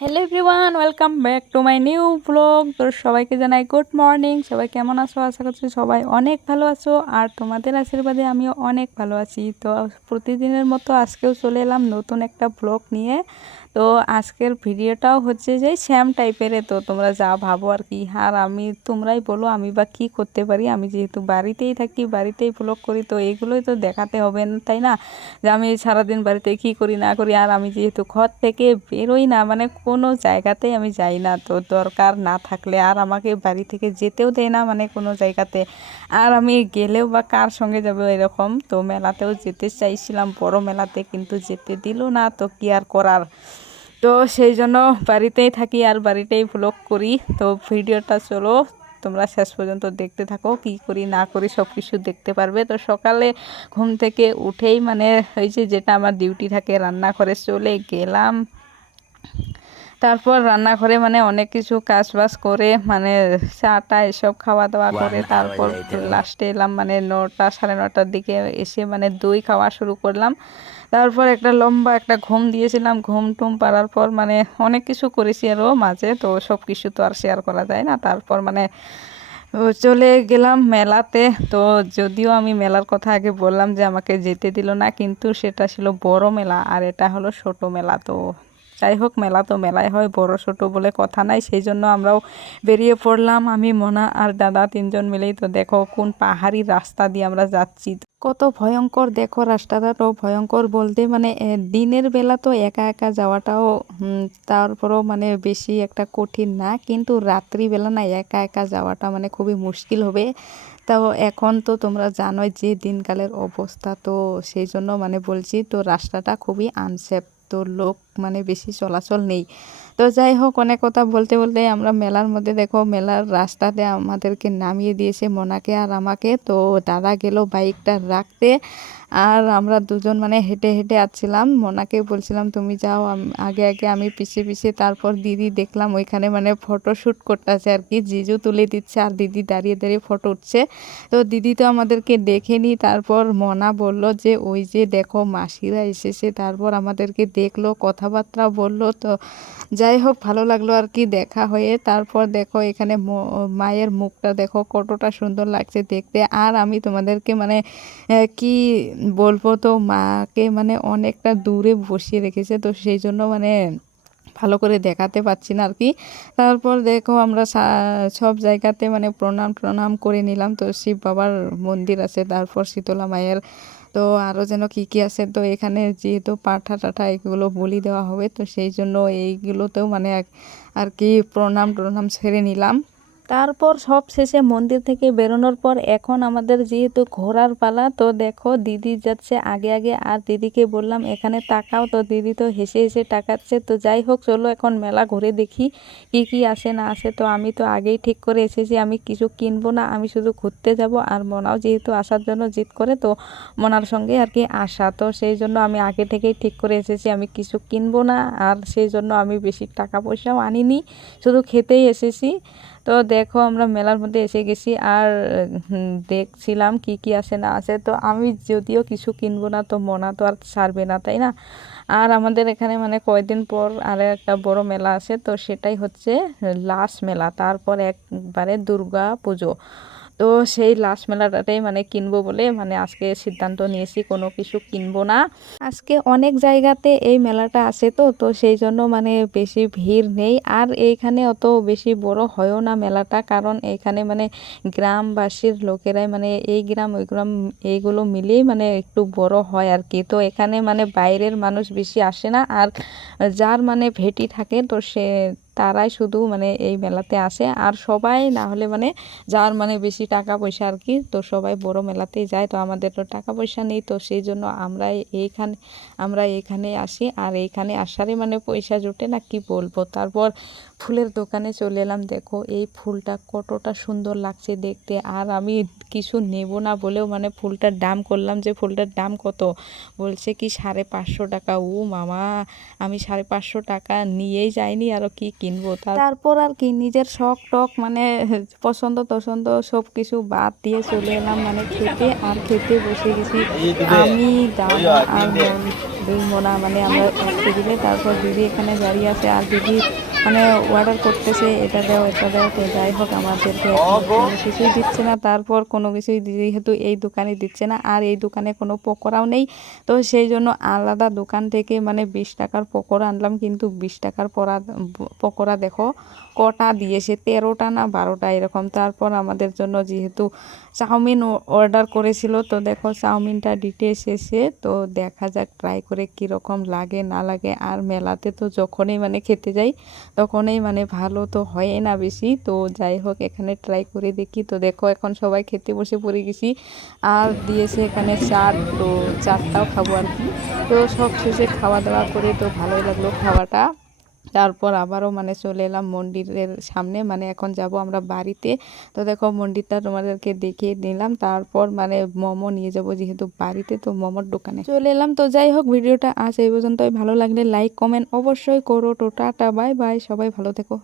Hello everyone, welcome back to my new blog. তো সবাইকে জানাই গুড মর্নিং। সবাই কেমন আছো? আশা করছি সবাই অনেক ভালো আছো, আর তোমাদের আশীর্বাদে আমিও অনেক ভালো আছি। তো প্রতিদিনের মতো আজকেও চলে এলাম নতুন একটা ব্লগ নিয়ে। তো আজকের ভিডিওটাও হচ্ছে যে শ্যাম টাইপের, তো তোমরা যা ভাবো আর কি। আর তোমরাই বলো আমি বা কী করতে পারি। আমি যেহেতু বাড়িতেই থাকি, বাড়িতেই ব্লগ করি, তো এগুলোই তো দেখাতে হবে তাই না, যে আমি সারাদিন বাড়িতে কী করি না করি। আর আমি যেহেতু ঘর থেকে বেরোই না, মানে কোনো জায়গাতেই আমি যাই না, তো দরকার না থাকলে আর আমাকে বাড়ি থেকে যেতেও দেয় না, মানে কোনো জায়গাতে। আর আমি গেলেও বা কার সঙ্গে যাবো এরকম। তো মেলাতেও যেতে চাইছিলাম, বড় মেলাতে, কিন্তু যেতে দিল না, তো কি আর করার। তো সেই জন্য বাড়িতেই থাকি আর বাড়িতেই ব্লগ করি। তো ভিডিওটা চলো তোমরা শেষ পর্যন্ত দেখতে থাকো, কি করি না করি সব কিছু দেখতে পারবে। তো সকালে ঘুম থেকে উঠেই মানে হয়েছে যেটা আমার ডিউটি থাকে, রান্নাঘরে চলে গেলাম। তারপর রান্নাঘরে মানে অনেক কিছু কাজ বাজ করে, মানে চাটা এসব খাওয়া দাওয়া করে, 1 hour তারপর later. লাস্টে এলাম মানে 9টা সাড়ে 9টার দিকে এসে মানে দই খাওয়া শুরু করলাম। তারপর একটা লম্বা একটা ঘুম দিয়েছিলাম, ঘুম টুম পাড়ার পর মানে অনেক কিছু করেছি আরও মাঝে, তো সব কিছু তো আর শেয়ার করা যায় না। তারপর মানে চলে গেলাম মেলাতে। তো যদিও আমি মেলার কথা আগে বললাম যে আমাকে যেতে দিল না, কিন্তু সেটা ছিল বড় মেলা আর এটা হলো ছোট মেলা। তো যাই হোক, মেলা তো মেলায় হয়, বড় ছোট বলে কথা নাই। সেই জন্য আমরাও বেরিয়ে পড়লাম, আমি মোনা আর দাদা 3জন মিলেই। তো দেখো কোন পাহাড়ি রাস্তা দিয়ে আমরা যাচ্ছি, কত ভয়ঙ্কর দেখো রাস্তাটা। তো ভয়ঙ্কর বলতে মানে দিনের বেলা তো একা একা যাওয়াটাও তারপরও মানে বেশি একটা কঠিন না, কিন্তু রাত্রিবেলা না একা একা যাওয়াটা মানে খুবই মুশকিল হবে। তাও এখন তো তোমরা জানোই যে দিনকালের অবস্থা, তো সেই জন্য মানে বলছি, তো রাস্তাটা খুবই আনসেফ, তো লোক মানে বেশি চলাচল নেই। তো যাই হোক, অনেক কথা বলতে বলতে আমরা মেলার মধ্যে, দেখো মেলার রাস্তাতে আমাদেরকে নামিয়ে দিয়েছে মোনাকে আর আমাকে। তো দাদা গেল বাইকটা রাখতে, আর আমরা দুজন মানে হেঁটে হেঁটে আসছিলাম। মোনাকে বলছিলাম তুমি যাও আগে আগে, আমি পিছিয়ে পিছিয়ে। তারপর দিদি দেখলাম ওইখানে মানে ফটো শ্যুট করতেছে আর কি, জিজু তুলে দিচ্ছে আর দিদি দাঁড়িয়ে দাঁড়িয়ে ফটো উঠছে। তো দিদি তো আমাদেরকে দেখেনি। তারপর মোনা বলল যে ওই যে দেখো মাসিরা এসেছে, তারপর আমাদেরকে দেখলো, কথাবার্তা বললো। তো যাই হোক, ভালো লাগলো আর কি দেখা হয়ে। তারপর দেখো এখানে মায়ের মুখটা দেখো কতটা সুন্দর লাগছে দেখতে। আর আমি তোমাদেরকে মানে কি বলবো, তো মাকে মানে অনেকটা দূরে বসিয়ে রেখেছে, তো সেই জন্য মানে ভালো করে দেখাতে পাচ্ছি না আর কি। তারপর দেখো আমরা সব জায়গাতে মানে প্রণাম প্রণাম করে নিলাম। তো শিব বাবার মন্দির আছে, তারপর শীতলা মায়ের, তো আরও যেন কী কী আছে। তো এখানে যেহেতু পাঠা টাঠা এগুলো বলি দেওয়া হবে, তো সেই জন্য এইগুলোতেও মানে আর কি প্রণাম টনাম সেরে নিলাম। তারপর সব শেষে মন্দির থেকে বেরোনোর পর এখন আমাদের যেহেতু ঘোরার পালা। তো দেখো দিদি যাচ্ছে আগে আগে, আর দিদিকে বললাম এখানে তাকাও, তো দিদি তো হেসে হেসে তাকাচ্ছে। তো যাই হোক, চলো এখন মেলা ঘুরে দেখি কি কি আসে না আসে। তো আমি তো আগেই ঠিক করে এসেছি আমি কিছু কিনবো না, আমি শুধু ঘুরতে যাব। আর মনাও যেহেতু আসার জন্য জিদ করে, তো মনার সঙ্গে আর কি আসা, তো সেই জন্য আমি আগে থেকেই ঠিক করে এসেছি আমি কিছু কিনবো না। আর সেই জন্য আমি বেশি টাকা পয়সাও আনিনি, শুধু খেতেই এসেছি। তো দেখো আমরা মেলার মধ্যে এসে গেছি, আর দেখছিলাম কি কি আসে না আসে। তো আমি যদিও কিছু কিনবো না, তো মনা তো আর ছাড়বে না তাই না। আর আমাদের এখানে মানে কয়েকদিন পর আর একটা বড় মেলা আসে, তো সেটাই হচ্ছে লাস্ট মেলা, তারপর একবারে দুর্গা পুজো। তো সেই লাস্ট মেলাটাতেই মানে কিনবো বলে মানে আজকে সিদ্ধান্ত নিয়েছি কোনো কিছু কিনবো না। আজকে অনেক জায়গাতে এই মেলাটা আসে, তো তো সেই জন্য মানে বেশি ভিড় নেই। আর এইখানে অত বেশি বড় হয়ও না মেলাটা, কারণ এইখানে মানে গ্রামবাসীর লোকেরাই মানে এই গ্রাম ওই গ্রাম এইগুলো মিলিয়েই মানে একটু বড় হয় আর কি। তো এখানে মানে বাইরের মানুষ বেশি আসে না, আর যার মানে ভেটি থাকে তো সে তারাই শুধু মানে এই মেলাতে আসে। আর সবাই না হলে মানে যার মানে বেশি টাকা পয়সা আর কি, তো সবাই বড় মেলাতেই যায়। তো আমাদের তো টাকা পয়সা নেই, তো সেই জন্য আমরা এইখানে আসি, আর এইখানে আসারই মানে পয়সা জোটে না, কি বলবো। তারপর ফুলের দোকানে চলে এলাম, দেখো এই ফুলটা কতটা সুন্দর লাগছে দেখতে। আর আমি কিছু নেব না বলেও মানে ফুলটার দাম করলাম যে ফুলটার দাম কত, বলছে কি 550 টাকা। ও মামা, আমি 550 টাকা নিয়েই যাইনি, আরও কি কিনবো। তারপর আর কি নিজের শখ টক মানে পছন্দ টছন্দ সব কিছু বাদ দিয়ে চলে এলাম মানে খেতে। আর খেতে বসে গেছি আমি, দাদা আর দুই মোনা, মানে আমরা এক টেবিলে। তারপর দিদি এখানে দাঁড়িয়ে আছে আর দিদি মানে অর্ডার করতেছে, এটা দাও এটা দাও। তো যাই হোক আমাদেরকে কোনো কিছুই দিচ্ছে না। তারপর কোনো কিছুই যেহেতু এই দোকানে দিচ্ছে না আর এই দোকানে কোনো পকোড়াও নেই, তো সেই জন্য আলাদা দোকান থেকে মানে 20 টাকার পকোড়া আনলাম। কিন্তু 20 টাকার পকোড়া দেখো কটা দিয়েছে, 13টা না 12টা এরকম। তারপর আমাদের জন্য যেহেতু চাউমিন অর্ডার করেছিল, তো দেখো চাউমিনটা দিতে এসেছে। তো দেখা যাক ট্রাই করে কীরকম লাগে না লাগে। আর মেলাতে তো যখনই মানে খেতে যাই তখনই মানে ভালো তো হয় না বেশি। তো যাই হোক এখানে ট্রাই করে দেখি। তো দেখো এখন সবাই খেতে বসে পড়ে গেছি আর দিয়েছে এখানে চাট, তো চাটটাও খাবো আর কি। তো সব শেষে খাওয়া দাওয়া করে তো ভালোই লাগলো খাওয়াটা। তারপর আবারও মানে চলে এলাম মন্দিরের সামনে, মানে এখন যাব আমরা বাড়িতে। তো দেখো মন্দিরটা তোমাদেরকে দেখিয়ে নিলাম। তারপর মানে মোমো নিয়ে যাব যেহেতু বাড়িতে, তো মোমোর দোকানে চলে এলাম। তো যাই হোক ভিডিওটা আজ এই পর্যন্তই। ভালো লাগলে লাইক কমেন্ট অবশ্যই করো। তো টাটা বাই বাই, সবাই ভালো থেকো।